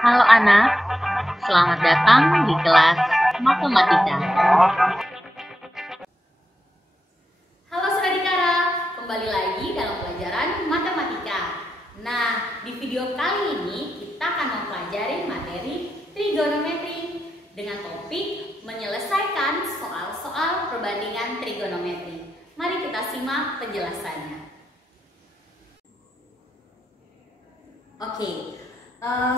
Halo anak, selamat datang di kelas matematika. Halo Saudara, kembali lagi dalam pelajaran matematika. Nah, di video kali ini kita akan mempelajari materi trigonometri dengan topik menyelesaikan soal-soal perbandingan trigonometri. Mari kita simak penjelasannya. Oke,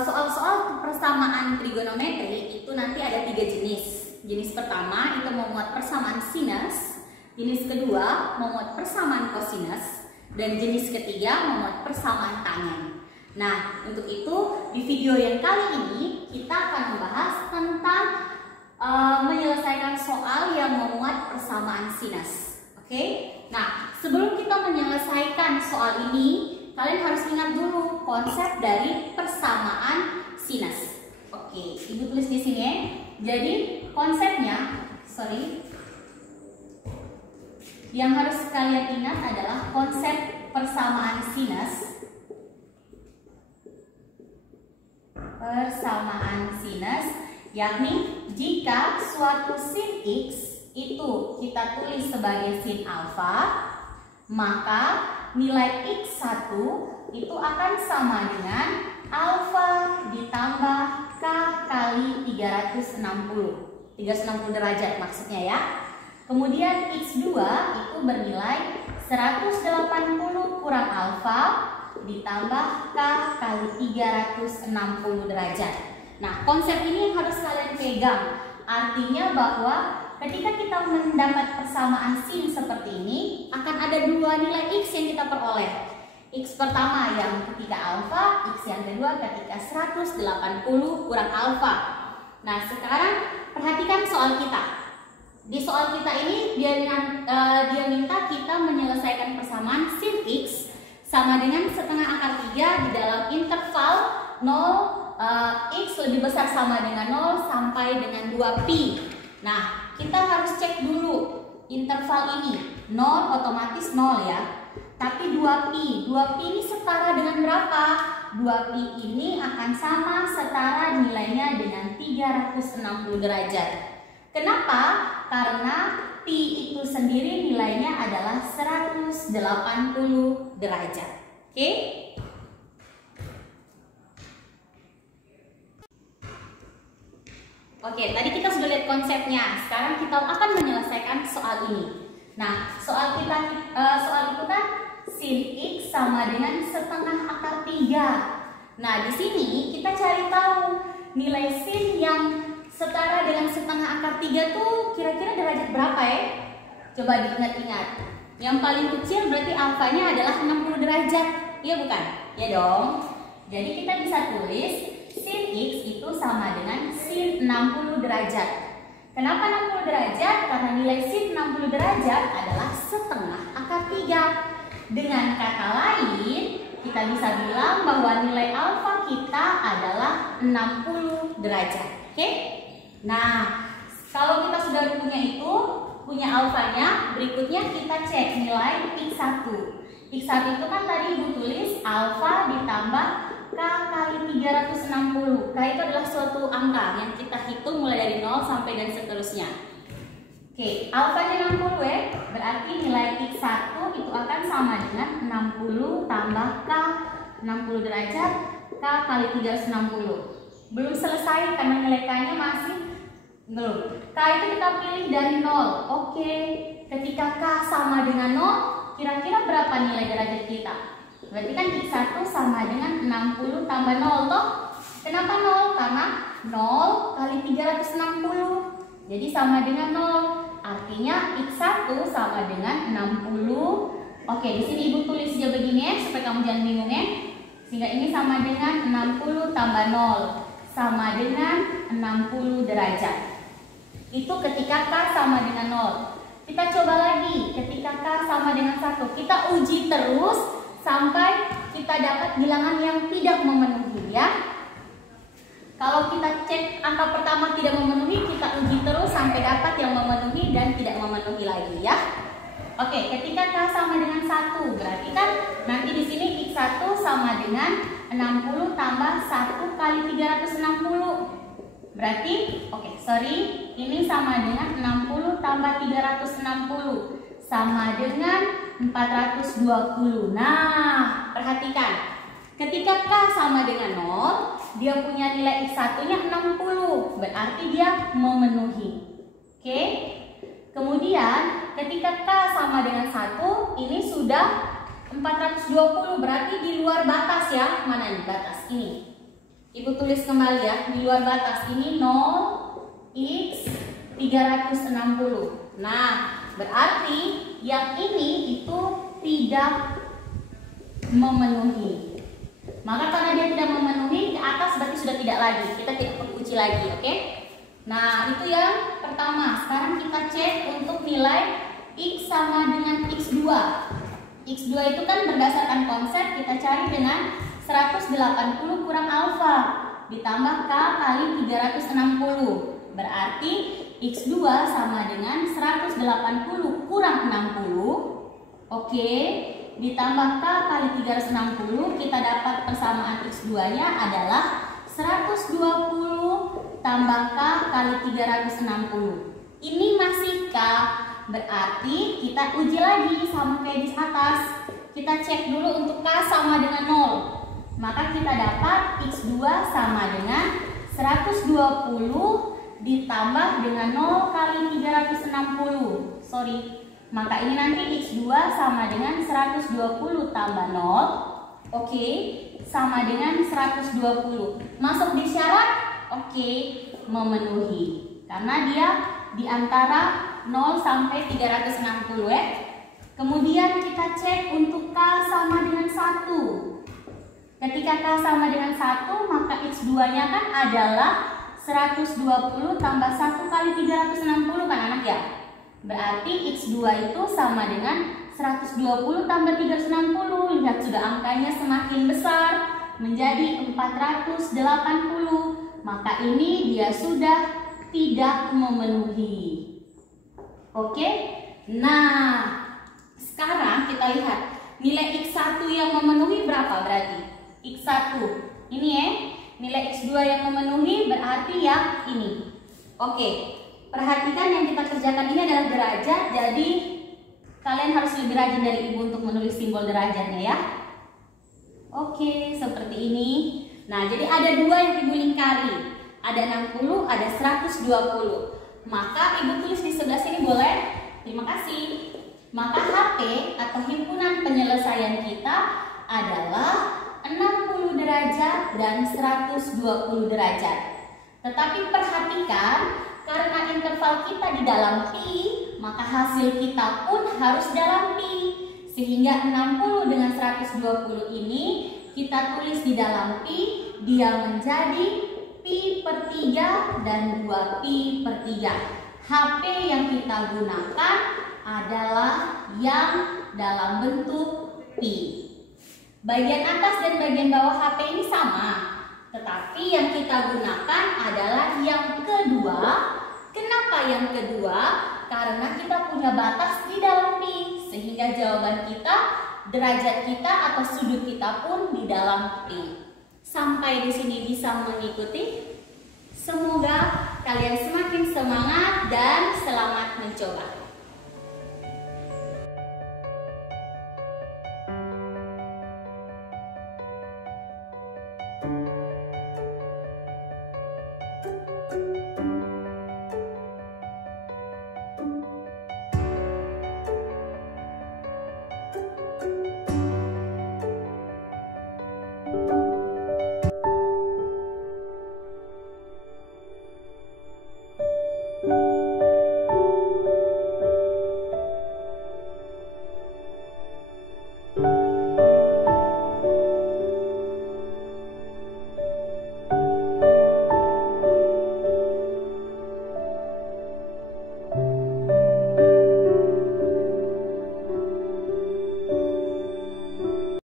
soal-soal persamaan trigonometri itu nanti ada 3 jenis. Jenis pertama itu memuat persamaan sinus, jenis kedua memuat persamaan kosinus, dan jenis ketiga memuat persamaan tangen. Nah, untuk itu di video yang kali ini kita akan membahas tentang menyelesaikan soal yang memuat persamaan sinus. Oke? Nah, sebelum kita menyelesaikan soal ini, kalian harus ingat dulu konsep dari persamaan sinus. Oke, Ibu tulis di sini ya. Jadi konsepnya, yang harus kalian ingat adalah konsep persamaan sinus. Persamaan sinus, yakni jika suatu sin X itu kita tulis sebagai sin alfa, maka nilai X1 itu akan sama dengan alfa ditambah K kali 360 derajat maksudnya ya. Kemudian X2 itu bernilai 180 kurang alfa ditambah K kali 360 derajat. Nah, konsep ini harus kalian pegang. Artinya bahwa ketika kita mendapat persamaan sin seperti ini, akan ada dua nilai X yang kita peroleh. X pertama yang ketika alfa, X yang kedua ketika 180 kurang alfa. Nah, sekarang perhatikan soal kita. Di soal kita ini dia minta kita menyelesaikan persamaan sin X sama dengan setengah akar 3 di dalam interval 0 X lebih besar sama dengan 0 sampai dengan 2pi. Nah, kita harus cek dulu interval ini. 0 otomatis 0 ya. Tapi 2pi. 2pi ini setara dengan berapa? 2pi ini akan sama setara nilainya dengan 360 derajat. Kenapa? Karena pi itu sendiri nilainya adalah 180 derajat. Oke? Oke, tadi kita sudah lihat konsepnya. Sekarang kita akan menyelesaikan soal ini. Nah, soal itu kan sin X sama dengan setengah akar 3. Nah, di sini kita cari tahu nilai sin yang setara dengan setengah akar 3 tuh kira-kira derajat berapa ya? Coba diingat-ingat. Yang paling kecil berarti alfanya adalah 60 derajat. Iya bukan? Ya dong. Jadi kita bisa tulis sin X itu sama dengan sin 60 derajat. Kenapa 60 derajat? Karena nilai sin 60 derajat adalah setengah akar 3. Dengan kata lain, kita bisa bilang bahwa nilai alfa kita adalah 60 derajat. Oke? Nah, kalau kita sudah punya alfanya, berikutnya kita cek nilai X1. X1 itu kan tadi Ibu tulis alfa ditambah K kali 360. K itu adalah suatu angka yang kita hitung mulai dari 0 sampai dan seterusnya. Oke, alfanya 60 ya. Berarti nilai X1 itu akan sama dengan 60 tambah K 60 derajat K kali 360. Belum selesai karena nilai K-nya masih belum. K itu kita pilih dari 0. Oke, ketika K sama dengan 0, kira-kira berapa nilai derajat kita? Berarti kan X1 sama dengan 60 tambah 0 toh? Kenapa 0? Karena 0 kali 360. Jadi sama dengan 0. Artinya X1 sama dengan 60. Oke, di sini Ibu tulis aja begini ya, supaya kamu jangan bingung ya. Sehingga ini sama dengan 60 tambah 0 sama dengan 60 derajat. Itu ketika K sama dengan 0. Kita coba lagi ketika K sama dengan 1. Kita uji terus sampai kita dapat bilangan yang tidak memenuhi ya. Kalau kita cek angka pertama tidak memenuhi, kita uji terus sampai dapat yang memenuhi dan tidak memenuhi lagi ya. Oke, ketika K sama dengan 1, berarti kan nanti di sini X1 sama dengan 60 tambah ditambah 1 kali 360. Berarti, ini sama dengan 60 tambah 360 sama dengan 420. Nah, perhatikan. Ketika K sama dengan 0, dia punya nilai X1-nya 60. Berarti dia memenuhi. Oke? Kemudian, ketika K sama dengan 1, ini sudah 420. Berarti di luar batas ya. Mana nih batas ini? Ibu tulis kembali ya. Di luar batas ini 0x 360. Nah, berarti yang ini itu tidak memenuhi. Maka karena dia tidak memenuhi, ke atas berarti sudah tidak lagi. Kita tidak perlu uji lagi, oke? Nah, itu yang pertama. Sekarang kita cek untuk nilai X sama dengan X2. X2 itu kan berdasarkan konsep kita cari dengan 180 kurang alfa ditambah K kali 360. Berarti X2 sama dengan 180 kurang 60. Oke, ditambah K kali 360, kita dapat persamaan X2-nya adalah 120 tambah K kali 360. Ini masih K, berarti kita uji lagi sama kayak di atas. Kita cek dulu untuk K sama dengan 0. Maka kita dapat X2 sama dengan 120 ditambah dengan 0 kali 360. Maka ini nanti X2 sama dengan 120 tambah 0. Oke, sama dengan 120. Masuk di syarat? Oke, memenuhi. Karena dia di antara 0 sampai 360 ya. Kemudian kita cek untuk K sama dengan 1. Ketika K sama dengan 1, maka X2-nya kan adalah 120 tambah 1 kali 360 kan anak ya? Berarti X2 itu sama dengan 120 tambah 360. Lihat sudah angkanya semakin besar menjadi 480. Maka ini dia sudah tidak memenuhi. Oke? Nah, sekarang kita lihat nilai X1 yang memenuhi berapa berarti? X1 ini ya, nilai X2 yang memenuhi berarti yang ini. Oke, perhatikan yang kita kerjakan ini adalah derajat, jadi kalian harus lebih rajin dari ibu untuk menulis simbol derajatnya ya. Oke, seperti ini. Nah, jadi ada dua yang ibu lingkari, ada 60, ada 120. Maka ibu tulis di sebelah sini boleh? Terima kasih. Maka HP atau himpunan penyelesaian kita adalah 60 derajat dan 120 derajat. Tetapi perhatikan, karena interval kita di dalam pi, maka hasil kita pun harus dalam pi. Sehingga 60 dengan 120 ini kita tulis di dalam pi, dia menjadi pi per 3 dan 2 pi per 3. HP yang kita gunakan adalah yang dalam bentuk pi. Bagian atas dan bagian bawah HP ini sama, tetapi yang kita gunakan adalah yang kedua. Kenapa yang kedua? Karena kita punya batas di dalam pi, sehingga jawaban kita, derajat kita atau sudut kita pun di dalam pi. Sampai di sini bisa mengikuti? Semoga kalian semakin semangat dan selamat mencoba.